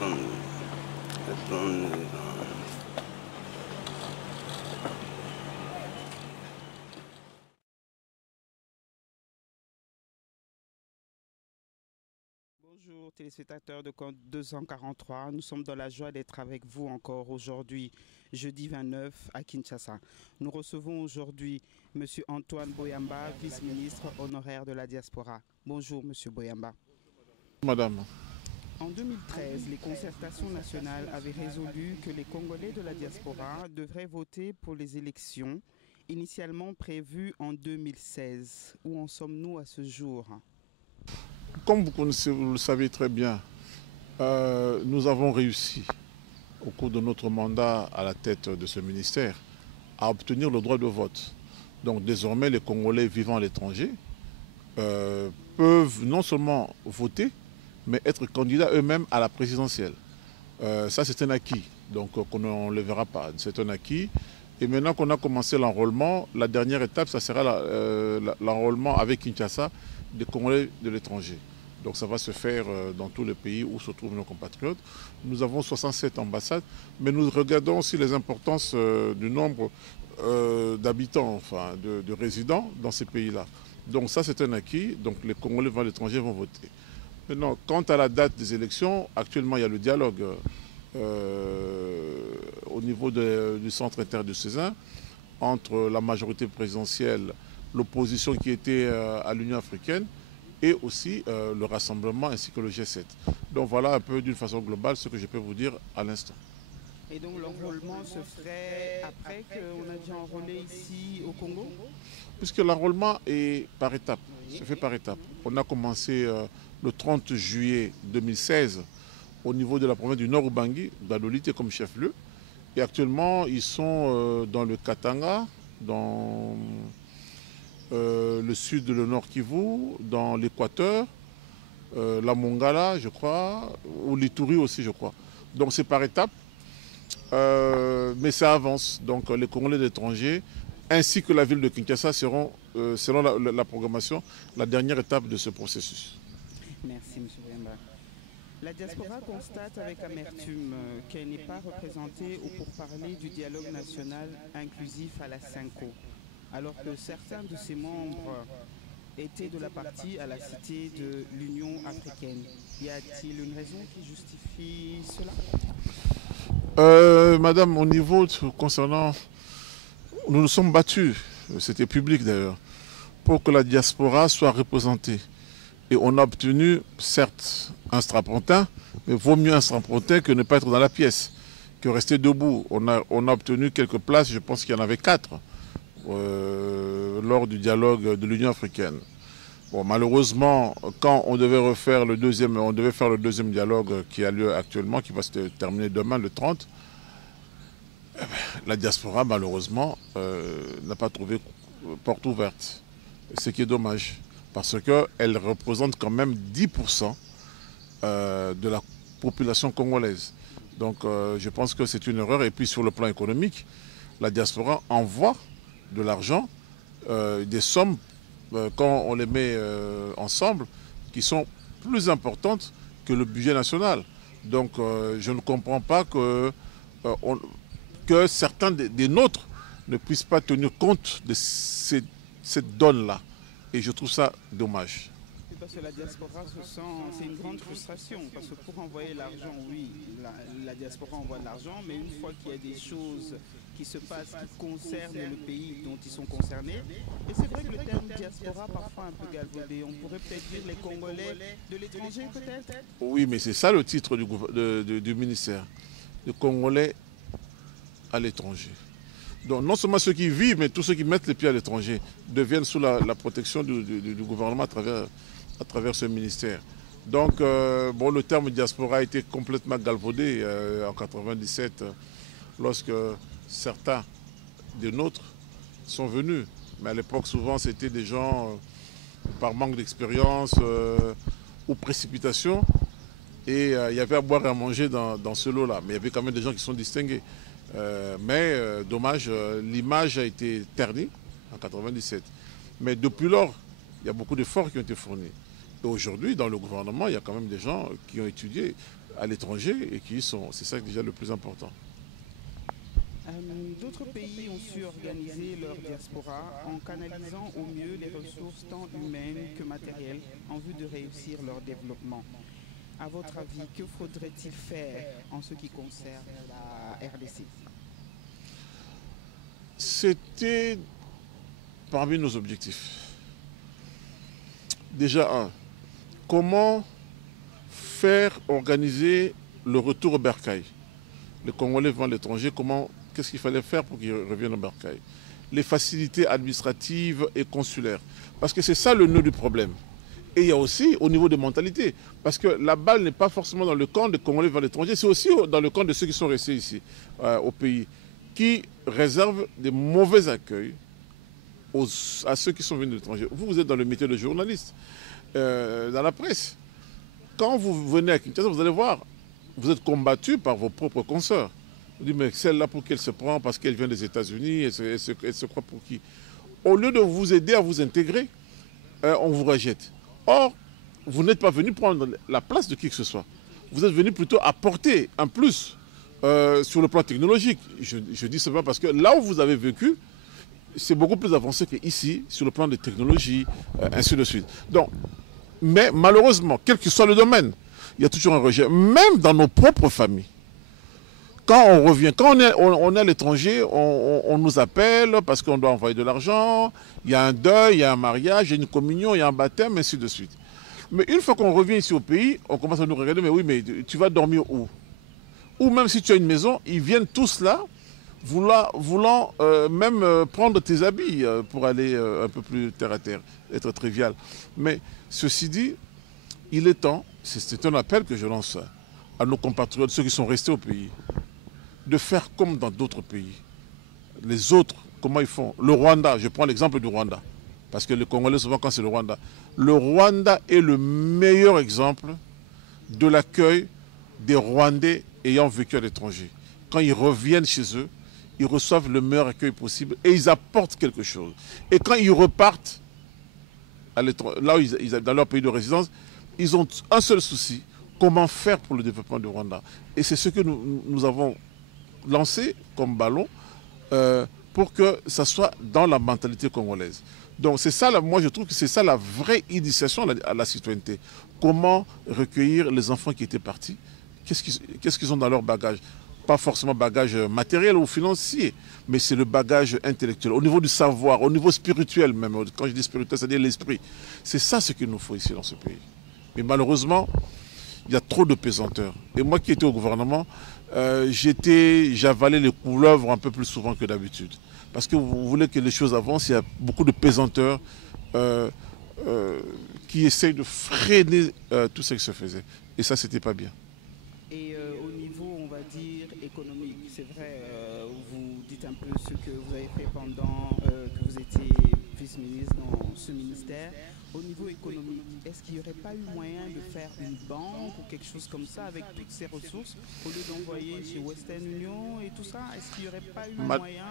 Bonjour téléspectateurs de Compte 243, nous sommes dans la joie d'être avec vous encore aujourd'hui, jeudi 29 à Kinshasa. Nous recevons aujourd'hui M. Antoine Boyamba, vice-ministre honoraire de la diaspora. Bonjour M. Boyamba. Madame. En 2013, les concertations nationales avaient résolu que les Congolais de la diaspora devraient voter pour les élections initialement prévues en 2016. Où en sommes-nous à ce jour? Comme vous le savez très bien, nous avons réussi au cours de notre mandat à la tête de ce ministère à obtenir le droit de vote. Donc désormais, les Congolais vivant à l'étranger peuvent non seulement voter, mais être candidats eux-mêmes à la présidentielle. Ça, c'est un acquis, donc on ne le verra pas. C'est un acquis. Et maintenant qu'on a commencé l'enrôlement, la dernière étape, ça sera l'enrôlement avec Kinshasa des Congolais de l'étranger. Donc ça va se faire dans tous les pays où se trouvent nos compatriotes. Nous avons 67 ambassades, mais nous regardons aussi les importances du nombre d'habitants, enfin de résidents dans ces pays-là. Donc ça, c'est un acquis. Donc les Congolais vont à l'étranger vont voter. Maintenant, quant à la date des élections, actuellement, il y a le dialogue au niveau du centre interdiocésain entre la majorité présidentielle, l'opposition qui était à l'Union africaine et aussi le rassemblement ainsi que le G7. Donc voilà un peu d'une façon globale ce que je peux vous dire à l'instant. Et donc l'enrôlement se ferait après qu'on a déjà enrôlé ici au Congo? Puisque l'enrôlement est par étapes, se fait par étapes. On a commencé le 30 juillet 2016 au niveau de la province du Nord-Ubangi, d'Adolité comme chef-lieu. Et actuellement, ils sont dans le Katanga, dans le sud de le Nord Kivu, dans l'Équateur, la Mongala, je crois, ou l'Ituri aussi, je crois. Donc c'est par étapes, mais ça avance. Donc les Congolais d'étrangers, ainsi que la ville de Kinshasa, seront, selon la programmation, la dernière étape de ce processus. Merci, M. Boyamba. La diaspora constate avec amertume qu'elle n'est pas représentée au pourparlers du dialogue national inclusif à la CENCO, alors que certains de ses membres étaient de la partie à la cité de l'Union africaine. Y a-t-il une raison qui justifie cela? Madame, au niveau concernant... Nous nous sommes battus, c'était public d'ailleurs, pour que la diaspora soit représentée. Et on a obtenu, certes, un strapontin, mais vaut mieux un strapontin que ne pas être dans la pièce, que rester debout. On a obtenu quelques places, je pense qu'il y en avait 4, lors du dialogue de l'Union africaine. Bon, malheureusement, quand on devait faire le deuxième dialogue qui a lieu actuellement, qui va se terminer demain, le 30, la diaspora, malheureusement, n'a pas trouvé porte ouverte. Ce qui est dommage, parce qu'elle représente quand même 10% de la population congolaise. Donc je pense que c'est une erreur. Et puis sur le plan économique, la diaspora envoie de l'argent, des sommes, quand on les met ensemble, qui sont plus importantes que le budget national. Donc je ne comprends pas que certains des nôtres ne puissent pas tenir compte de cette donne-là. Et je trouve ça dommage. Parce que la diaspora se sent, c'est une grande frustration, parce que pour envoyer l'argent, oui, la diaspora envoie de l'argent, mais une fois qu'il y a des choses qui se passent qui concernent le pays dont ils sont concernés, et c'est vrai que le terme diaspora parfois un peu galvaudé, on pourrait peut-être dire les Congolais de l'étranger peut-être? Oui, mais c'est ça le titre du ministère, les Congolais à l'étranger. Donc non seulement ceux qui vivent, mais tous ceux qui mettent les pieds à l'étranger deviennent sous la protection du gouvernement à travers ce ministère. Donc bon, le terme diaspora a été complètement galvaudé en 1997 lorsque certains des nôtres sont venus. Mais à l'époque, souvent, c'était des gens par manque d'expérience ou précipitation. Et il y avait à boire et à manger dans ce lot-là. Mais il y avait quand même des gens qui sont distingués. Dommage, l'image a été ternie en 1997. Mais depuis lors, il y a beaucoup d'efforts qui ont été fournis. Et aujourd'hui, dans le gouvernement, il y a quand même des gens qui ont étudié. à l'étranger et qui sont, c'est ça déjà le plus important. D'autres pays ont su organiser leur diaspora en canalisant au mieux les ressources tant humaines que matérielles en vue de réussir leur développement. À votre avis, que faudrait-il faire en ce qui concerne la RDC? C'était parmi nos objectifs. Déjà, comment faire organiser le retour au bercail? Les Congolais vont à l'étranger, qu'est-ce qu'il fallait faire pour qu'ils reviennent au bercail? Les facilités administratives et consulaires. Parce que c'est ça le nœud du problème. Et il y a aussi au niveau des mentalités. Parce que la balle n'est pas forcément dans le camp des Congolais vers l'étranger, c'est aussi dans le camp de ceux qui sont restés ici, au pays, qui réservent des mauvais accueils à ceux qui sont venus de l'étranger. Vous êtes dans le métier de journaliste, dans la presse. Quand vous venez à Kinshasa, vous allez voir, vous êtes combattu par vos propres consoeurs. Vous dites, mais celle-là, pour qu'elle se prend, parce qu'elle vient des États-Unis, elle se croit pour qui? Au lieu de vous aider à vous intégrer, on vous rejette. Or, vous n'êtes pas venu prendre la place de qui que ce soit. Vous êtes venu plutôt apporter un plus sur le plan technologique. Je dis seulement parce que là où vous avez vécu, c'est beaucoup plus avancé qu'ici, sur le plan de technologie, ainsi de suite. Donc, mais malheureusement, quel que soit le domaine, il y a toujours un rejet, même dans nos propres familles. Quand on revient, quand on est à l'étranger, on nous appelle parce qu'on doit envoyer de l'argent, il y a un deuil, il y a un mariage, il y a une communion, il y a un baptême, ainsi de suite. Mais une fois qu'on revient ici au pays, on commence à nous regarder, mais oui, mais tu vas dormir où? Ou même si tu as une maison, ils viennent tous là, voulant même prendre tes habits pour aller un peu plus terre à terre, être trivial. Mais ceci dit, il est temps, c'est un appel que je lance à nos compatriotes, ceux qui sont restés au pays, de faire comme dans d'autres pays. Les autres, comment ils font? Le Rwanda, je prends l'exemple du Rwanda, parce que les Congolais, souvent quand c'est le Rwanda est le meilleur exemple de l'accueil des Rwandais ayant vécu à l'étranger. Quand ils reviennent chez eux, ils reçoivent le meilleur accueil possible et ils apportent quelque chose. Et quand ils repartent, là où dans leur pays de résidence, ils ont un seul souci, comment faire pour le développement du Rwanda. Et c'est ce que nous avons lancé comme ballon pour que ça soit dans la mentalité congolaise. Donc c'est ça, moi je trouve que c'est ça la vraie initiation à la citoyenneté. Comment recueillir les enfants qui étaient partis? Qu'est-ce qu'ils ont dans leur bagage? Pas forcément bagage matériel ou financier, mais c'est le bagage intellectuel, au niveau du savoir, au niveau spirituel même. Quand je dis spirituel, c'est-à-dire l'esprit. C'est ça ce qu'il nous faut ici dans ce pays. Mais malheureusement, il y a trop de pesanteurs. Et moi qui étais au gouvernement, j'avalais les couleuvres un peu plus souvent que d'habitude. Parce que vous voulez que les choses avancent, il y a beaucoup de pesanteurs qui essayent de freiner tout ce qui se faisait. Et ça, c'était pas bien. Et au niveau, on va dire, économique, c'est vrai, vous dites un peu ce que vous avez fait pendant que vous étiez vice-ministre dans ce ministère. Au niveau économique, est-ce qu'il n'y aurait pas eu moyen de faire une banque ou quelque chose comme ça avec toutes ces ressources au lieu d'envoyer chez Western Union et tout ça? Est-ce qu'il n'y aurait pas eu moyen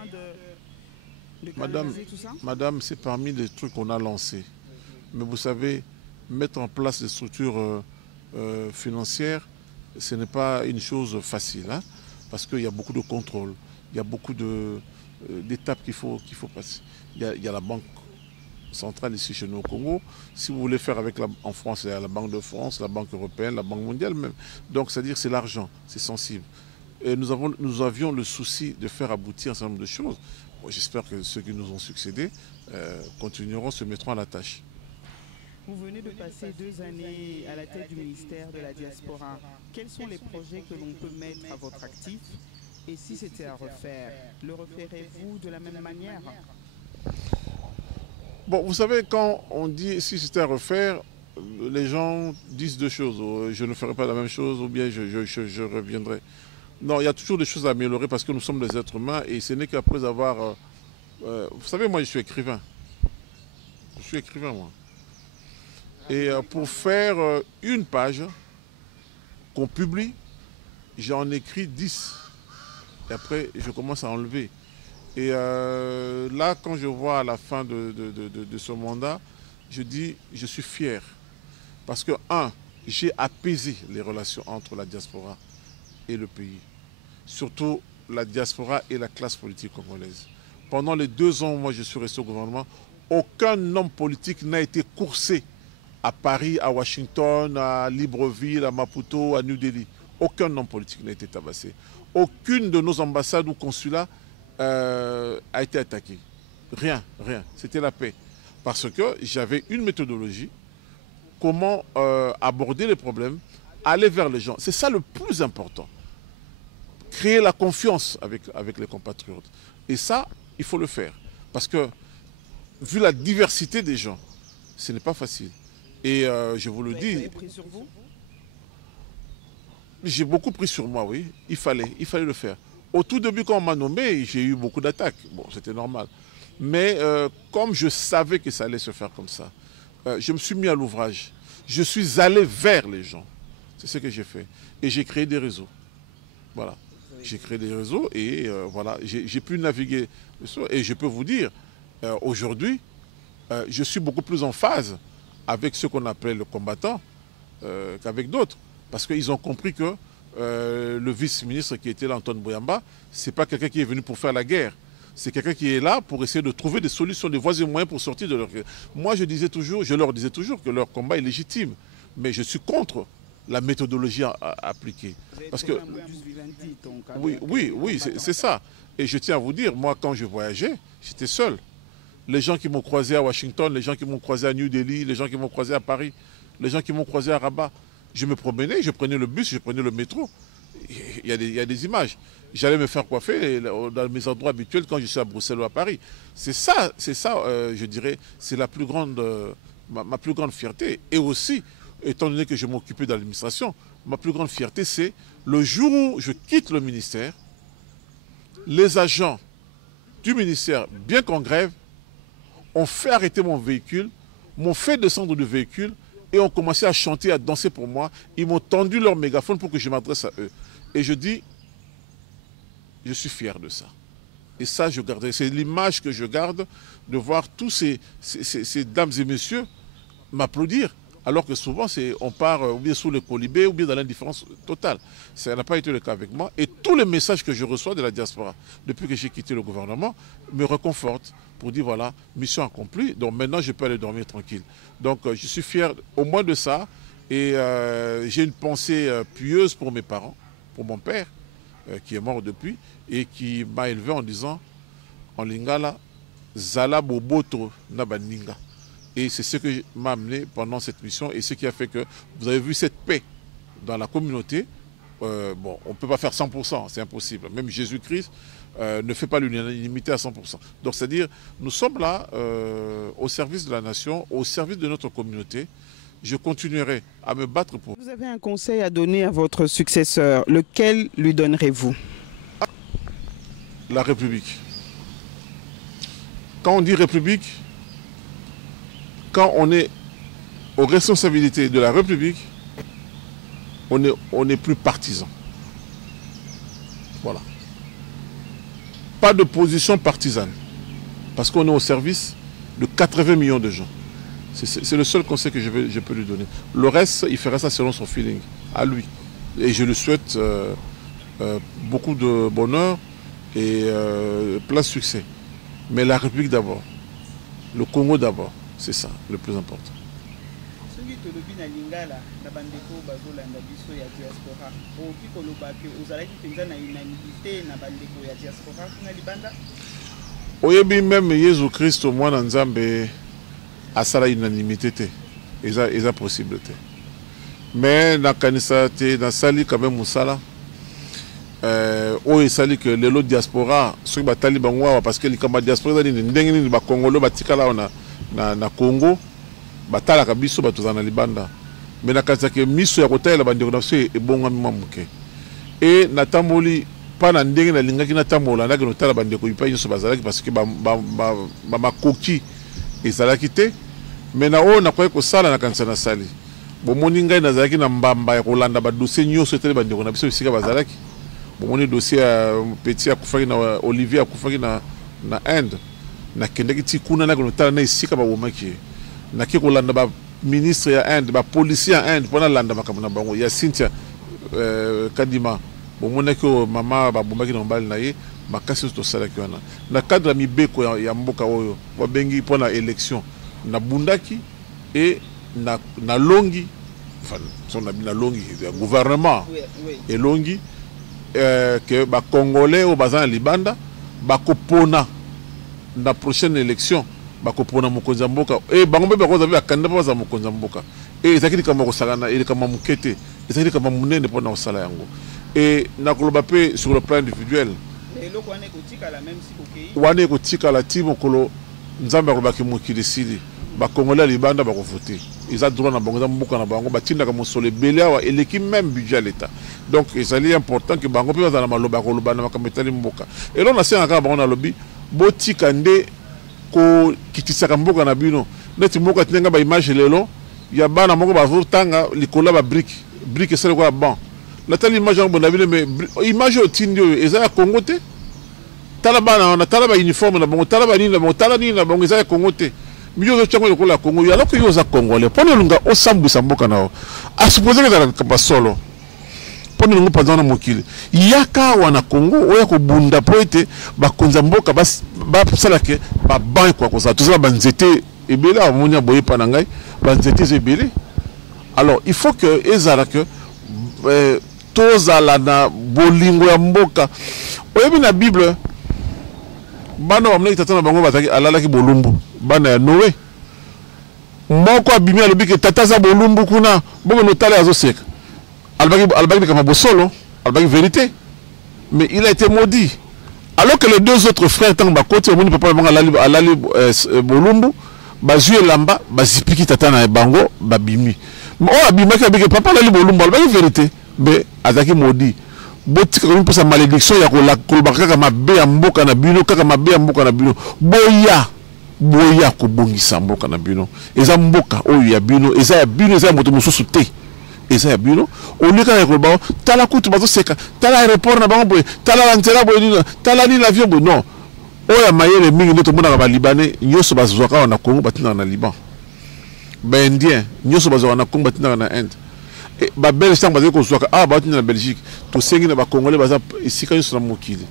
de canaliser tout ça? Madame, c'est parmi les trucs qu'on a lancés. Mais vous savez, mettre en place des structures financières, ce n'est pas une chose facile, hein, parce qu'il y a beaucoup de contrôle, il y a beaucoup d'étapes qu'il faut passer. Il y a la banque centrale ici chez nous au Congo. Si vous voulez faire en France, il y a la Banque de France, la Banque européenne, la Banque mondiale même. Donc c'est-à-dire c'est l'argent, c'est sensible. Et nous avions le souci de faire aboutir un certain nombre de choses. J'espère que ceux qui nous ont succédé continueront, se mettront à la tâche. Vous venez de passer 2 années à la tête du ministère de la Diaspora. Quels sont les projets que l'on peut mettre à votre actif? Et si c'était à refaire, le referez-vous de la même manière? Bon, vous savez, quand on dit si c'était à refaire, les gens disent deux choses. Je ne ferai pas la même chose ou bien je reviendrai. Non, il y a toujours des choses à améliorer parce que nous sommes des êtres humains et ce n'est qu'après avoir... vous savez, moi, je suis écrivain. Je suis écrivain, moi. Et pour faire une page qu'on publie, j'en écris 10. Et après, je commence à enlever. Et là, quand je vois à la fin de ce mandat, je dis, je suis fier. Parce que, j'ai apaisé les relations entre la diaspora et le pays. Surtout la diaspora et la classe politique congolaise. Pendant les 2 ans où moi je suis resté au gouvernement, aucun homme politique n'a été coursé à Paris, à Washington, à Libreville, à Maputo, à New Delhi. Aucun homme politique n'a été tabassé. Aucune de nos ambassades ou consulats a été attaquée. Rien, rien. C'était la paix. Parce que j'avais une méthodologie, comment aborder les problèmes, aller vers les gens. C'est ça le plus important. Créer la confiance avec les compatriotes. Et ça, il faut le faire. Parce que, vu la diversité des gens, ce n'est pas facile. Et je vous le dis... Vous avez pris sur vous? J'ai beaucoup pris sur moi, oui. Il fallait le faire. Au tout début, quand on m'a nommé, j'ai eu beaucoup d'attaques. Bon, c'était normal. Mais comme je savais que ça allait se faire comme ça, je me suis mis à l'ouvrage. Je suis allé vers les gens. C'est ce que j'ai fait. Et j'ai créé des réseaux. Voilà. J'ai créé des réseaux et voilà, j'ai pu naviguer. Et je peux vous dire, aujourd'hui, je suis beaucoup plus en phase avec ce qu'on appelle le combattant qu'avec d'autres. Parce qu'ils ont compris que le vice-ministre qui était là, Antoine Boyamba, ce n'est pas quelqu'un qui est venu pour faire la guerre. C'est quelqu'un qui est là pour essayer de trouver des solutions, des voies et moyens pour sortir de leur... Moi, je leur disais toujours que leur combat est légitime. Mais je suis contre la méthodologie appliquée. Parce que... Oui, c'est ça. Et je tiens à vous dire, moi, quand je voyageais, j'étais seul. Les gens qui m'ont croisé à Washington, les gens qui m'ont croisé à New Delhi, les gens qui m'ont croisé à Paris, les gens qui m'ont croisé à Rabat, je me promenais, je prenais le bus, je prenais le métro. Il y a des images. J'allais me faire coiffer dans mes endroits habituels quand je suis à Bruxelles ou à Paris. C'est ça, je dirais, c'est ma plus grande fierté. Et aussi, étant donné que je m'occupais de l'administration, ma plus grande fierté, c'est le jour où je quitte le ministère, les agents du ministère, bien qu'en grève, ont fait arrêter mon véhicule, m'ont fait descendre du véhicule et ont commencé à chanter, à danser pour moi. Ils m'ont tendu leur mégaphone pour que je m'adresse à eux. Et je dis, je suis fier de ça. Et ça, je garderai. C'est l'image que je garde de voir tous ces dames et messieurs m'applaudir. Alors que souvent, on part ou bien sous le colibé ou bien dans l'indifférence totale. Ça n'a pas été le cas avec moi. Et tous les messages que je reçois de la diaspora, depuis que j'ai quitté le gouvernement, me réconfortent pour dire, voilà, mission accomplie. Donc maintenant, je peux aller dormir tranquille. Donc je suis fier au moins de ça. Et j'ai une pensée pieuse pour mes parents, pour mon père, qui est mort depuis, et qui m'a élevé en disant, en lingala, Zala Boboto Nabaninga. Et c'est ce que m'a amené pendant cette mission et ce qui a fait que vous avez vu cette paix dans la communauté. Bon, on ne peut pas faire 100%, c'est impossible. Même Jésus-Christ ne fait pas l'unanimité à 100%. Donc c'est-à-dire, nous sommes là au service de la nation, au service de notre communauté. Je continuerai à me battre pour... Vous avez un conseil à donner à votre successeur. Lequel lui donnerez-vous? La République. Quand on dit République, quand on est aux responsabilités de la République, on n'est plus partisan. Voilà. Pas de position partisane. Parce qu'on est au service de 80 millions de gens. C'est le seul conseil que je peux lui donner. Le reste, il ferait ça selon son feeling, à lui. Et je lui souhaite beaucoup de bonheur et plein de succès. Mais la République d'abord. Le Congo d'abord. C'est ça, le plus important. Oyebi même Jésus Christ au moins Nzambe a ça l'unanimité eza possibilité. Mais na kanisa te na sali quand même musala oyo sali que lelo diaspora soki batali bango parce que likamba diaspora ni ndenge ni ba Congolais batikala na Congo batalaka biso batoza na libanda mais na kanisa ke miso ya kotala bandeko na so ebonga mamuke et natamboli pas na ndenge na lingaki na tambola ndaki no tala bandeko ipa nyonso bazalaki parce que ba makoki ezalaki te mais na o na koyeko sala na kanisa na sali bomoni ngai nazalaki na mbamba ya kolanda ba dossier nyonso tele bandeko na biso bisika bazalaki bomoni dossier ya petit akufaki na Olivier akufaki na Inde na kendaki ti kuna na kono tala na isika ba womaki na ki kolanda ministre ya Inde, ba policier ya Inde pendant landa makambo na bango ya Cynthia Kadima bomonaki mama babombaki na mbali na ye makasi to salaki wana na cadre ya mibeko ya mboka oyo babengi mpona élection na bundaki et na longi enfin son na longi ya gouvernement et longi que ba congolais au bazan libanda bakopona na prochaine élection bakopona mokonzi mboka et bango be bakoza be akanda baza mokonzi mboka et ezakili kama kosakana et kama mukete ezakili kama munene pona osala yango et na koloba pe sur le plan individuel wane kotika la timo kolo nzambe akobaki mokili sili ba congolais libanda ba voter ils ont droit na bango mboka na bango batinda ka mosole belé wa eleki même budget à l'état donc c'est important que bango pe bazana maloba koloba na makametali mboka et là on a senga ka bango na lobby botika nde ko kitisaka mboka na bino neti mboka tinga ba image lelo ya bana moko ba votanga likola ba brique c'est quoi bon la telle image on a vu mais image au tindio eza ya Congo te tala bana na tala ba uniforme na bango tala ba nini na bango tala nini na bango eza ya Congo te milieu de chango lokola Congo ya loko yoza congolais pone lunga osambwisa mboka nao a supposer que dans ka solo pone lunga pas dans mokili yaka wana Congo oya ko bunda poete ba konza mboka ba salake ba ban kwa koza tout ça ba nzete ebele amonya boye pa na ngai ba nzete ebele alors il faut que ezala que tozala na bolingo ya mboka oyebi na Bible bana wamna itatana bango bataki alalaki bolumbu bana ya Noé moko abimi alobi ke tata za bolumbu kuna bongo notale azoseka albaki kama bosolo albaki vérité mais il a été maudit alors que les deux autres frères tant bakoti omoni papa bango alali bolumbu bazue lamba bazipiki tata na bango babimi o abimaki abike papa alali bolumbu albaki vérité mais azaki maudit botika comme pour sa malédiction ya kolba kaka mabe ya mboka na bino kaka mabe ya mboka na bino boya ko bongisa mboka na bino eza mboka oyo ya bino eza ya bino eza moto mususu te eza ya bino olika ya kolba tala kutu bazo seka tala aéroport na bango boye tala la nzela boye tala ni l'avion boye non oya mayele mingi ndoto mona ba libanais nyoso bazwaka na Congo batina na Liban ba indien nyoso bazwaka na Congo batina na Inde ba Belgique bazo ko zwaka batina na Belgique to sengi na ba congolais baza isika nyoso na mokili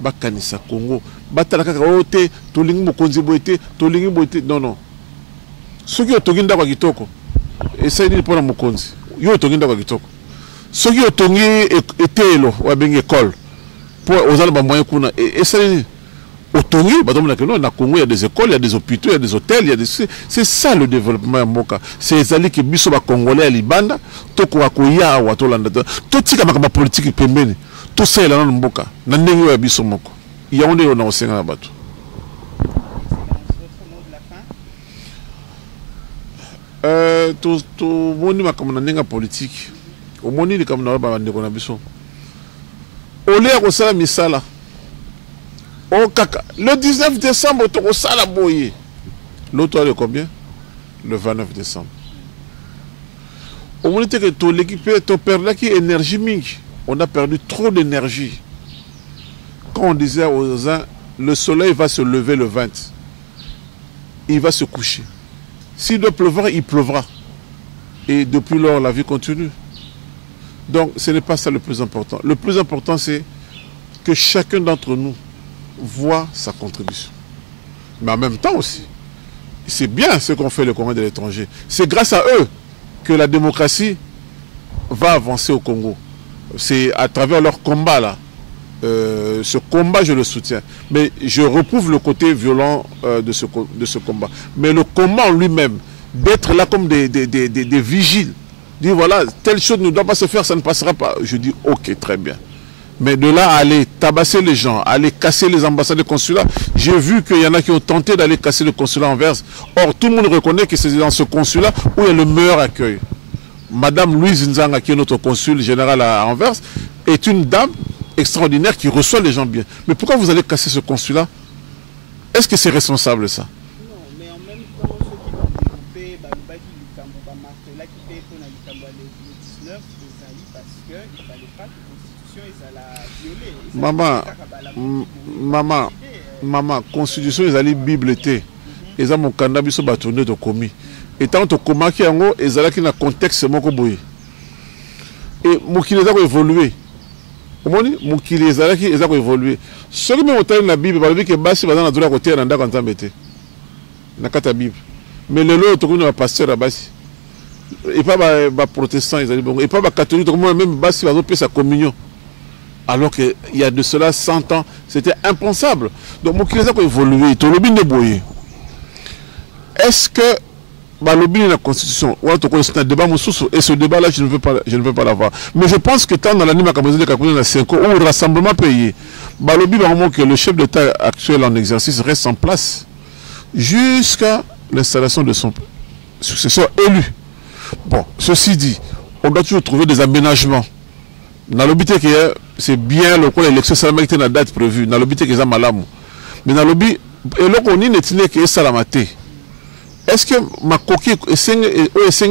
bakanisa Congo batala kaka ote tolingi mokonzi boete tolingi boete non soki otongi ndako kitoko esaini pona mokonzi yo otongi ndako kitoko soki otongi etelo wa bengi école pour ozala ba moyen kuna esaini otongi batomona que non na Congo il y a des écoles il y a des hôpitaux il y a des hôtels il y a des c'est ça le développement ya mboka c'est ezali que biso ba congolais libanda toko akoya wa tolanda to tika makamba politique pembeni to sela na mboka na ndenge ya biso moko ya onde ona osenga na bato to moni makamba na ndenge politique o moni ni kama na ba ndeko na biso ole ya kosala misala oh kaka le 19 décembre to kosala boye l'autre est combien le 29 décembre au moment que to l'équipe to perdre qui énergie mingi on a perdu trop d'énergie quand on disait aux uns le soleil va se lever le 20 il va se coucher s'il doit pleuvoir il pleuvra et depuis lors la vie continue donc ce n'est pas ça le plus important c'est que chacun d'entre nous voit sa contribution. Mais en même temps aussi, c'est bien ce qu'ont fait les Congolais de l'étranger. C'est grâce à eux que la démocratie va avancer au Congo. C'est à travers leur combat là. Ce combat, je le soutiens. Mais je reprouve le côté violent de ce combat. Mais le combat en lui-même, d'être là comme des vigiles, dire voilà, telle chose ne doit pas se faire, ça ne passera pas. Je dis ok, très bien. Mais de là à aller tabasser les gens, aller casser les ambassades et consulats, j'ai vu qu'il y en a qui ont tenté d'aller casser le consulat à Anvers. Or, tout le monde reconnaît que c'est dans ce consulat où il y a le meilleur accueil. Madame Louise Nzanga, qui est notre consul général à Anvers, est une dame extraordinaire qui reçoit les gens bien. Mais pourquoi vous allez casser ce consulat? Est-ce que c'est responsable ça? Non, mais en même temps, ceux qui vont développer, Maman, constitution ils allaient Bible était. Ils ont mon candidat biso batourné de commis. Et tant que Komaki Yango, et Zalaki na contexte moko boye. Et Moukile a évolué. Moukile Zalaki a évolué. Ce qui m'a montré dans la Bible, parce que Bassi va dans la droite côté, dans la Bible. Dans Bible. Mais le lot, tout le monde pasteur à Bassi. Et pas les protestants, et pas les catholiques, même Bassi va faire sa communion. Alors qu'il y a de cela 100 ans, c'était impensable. Donc Moukile a évolué. Tout le monde est boyé. Est-ce que lobby de la Constitution, c'est un débat et ce débat-là, je ne veux pas l'avoir. Mais je pense que tant dans l'année de Cameroun, à 5 ans, où le rassemblement payé, lobby vraiment que le chef d'État actuel en exercice reste en place jusqu'à l'installation de son successeur élu. Bon, ceci dit, on doit toujours trouver des aménagements. Dans le but que c'est bien le coup l'élection, ça a la date prévue. Dans le but que c'est malam. Mais dans le but, et là on n'est que ça la maté. Est-ce que ma coquille est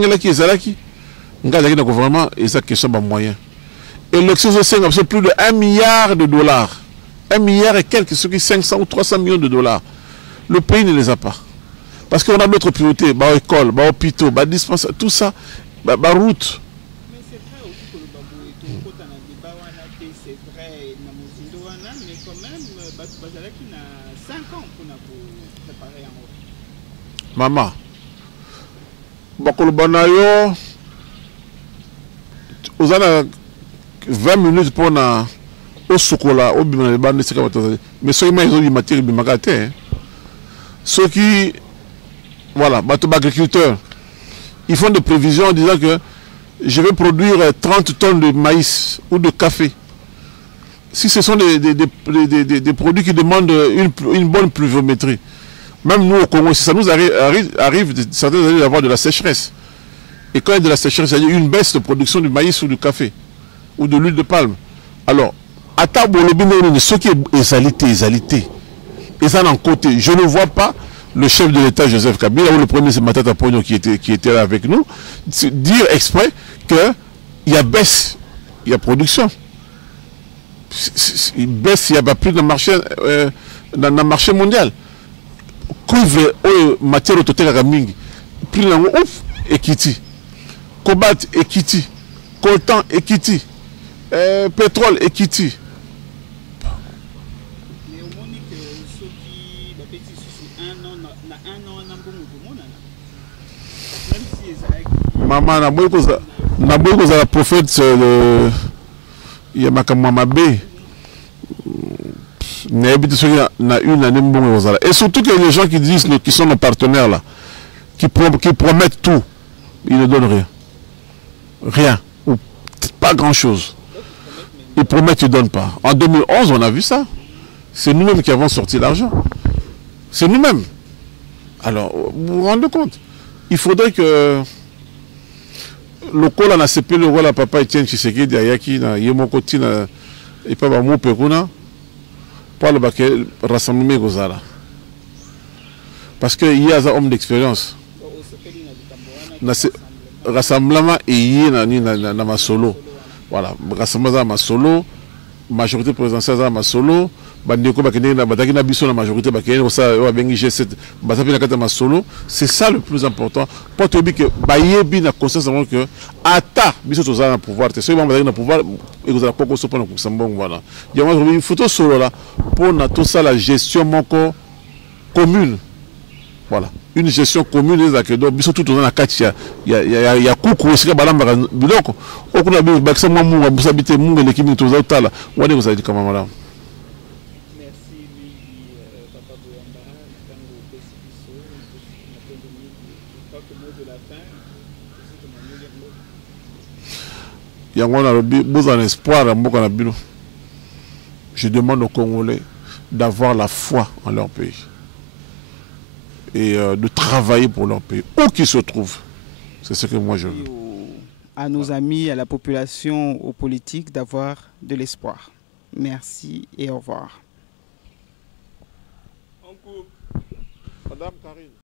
là qui est là qui le gouvernement et ça question de moyens. Et l'élection c'est plus de 1 milliard de dollars. 1 milliard et quelques, ce qui est 500 ou 300 millions de dollars. Le pays ne les a pas. Parce qu'on a d'autres priorités, école, hôpitaux, dispensaires, tout ça, route. Mais c'est vrai aussi que le babou est au côté d'un débat, c'est vrai, mais quand même, Bazalaki a 5 ans pour préparer en haut. Maman, Bakolobanayo, vous avez 20 minutes pour au chocolat, au bimana, mais ceux qui ont des matières bimagate, ceux qui, voilà, agriculteurs, ils font des prévisions en disant que je vais produire 30 tonnes de maïs ou de café. Si ce sont des produits qui demandent une bonne pluviométrie, même nous au Congo, si ça nous arrive certaines années d'avoir de la sécheresse. Et quand il y a de la sécheresse, il y a une baisse de production du maïs ou du café, ou de l'huile de palme. Alors, à table, ce qui est exalité. Et ça, d'un côté, je ne vois pas le chef de l'État, Joseph Kabila, ou le premier, c'est Matata Pogno qui était là avec nous, dire exprès qu'il y a baisse, il y a production. Il baisse, il n'y a pas plus de marché, dans le marché mondial. Couvre matière autotère à mingi. Plus d'un ouf, Ekiti. Cobalt, Ekiti. Coltan, Ekiti. Pétrole, Ekiti. Mais au moins, ceux qui ont un an, même si maman, na boy la prophète, il y a ma kamamabe. Et surtout que les gens qui disent qui sont nos partenaires là, qui promettent tout, ils ne donnent rien. Rien. Ou pas grand chose. Ils promettent, ils ne donnent pas. En 2011, on a vu ça. C'est nous-mêmes qui avons sorti l'argent. C'est nous-mêmes. Alors, vous vous rendez compte? Il faudrait que le col a CP, le roi, papa Etienne Tshisekedi, Ayaki, Yemokoti, et pas Bamou Pekuna. Le rassemblement Gozala. Parce qu'il y a un homme d'expérience. Rassemblement et il y a ma solo. Voilà, rassemblement à ma solo, majorité présidentielle à ma solo, c'est ça le plus important. Pour te dire que Bayebi a conscience que Ata, biso toza na pouvoir, te so ba na pouvoir et vous allez pas ko sopa na kusambong voilà. Il faut tout solo là pour na tout ça la gestion moko commune. Voilà, une gestion commune des accords biso tout na kati ya kuku esika balamba biloko okuna bi bakisa mamu busabite mungu lekimi toza utala wale vous allez kama madame. Je demande aux Congolais d'avoir la foi en leur pays et de travailler pour leur pays, où qu'ils se trouvent. C'est ce que moi je veux. À nos amis, à la population, aux politiques, d'avoir de l'espoir. Merci et au revoir. Madame Karine.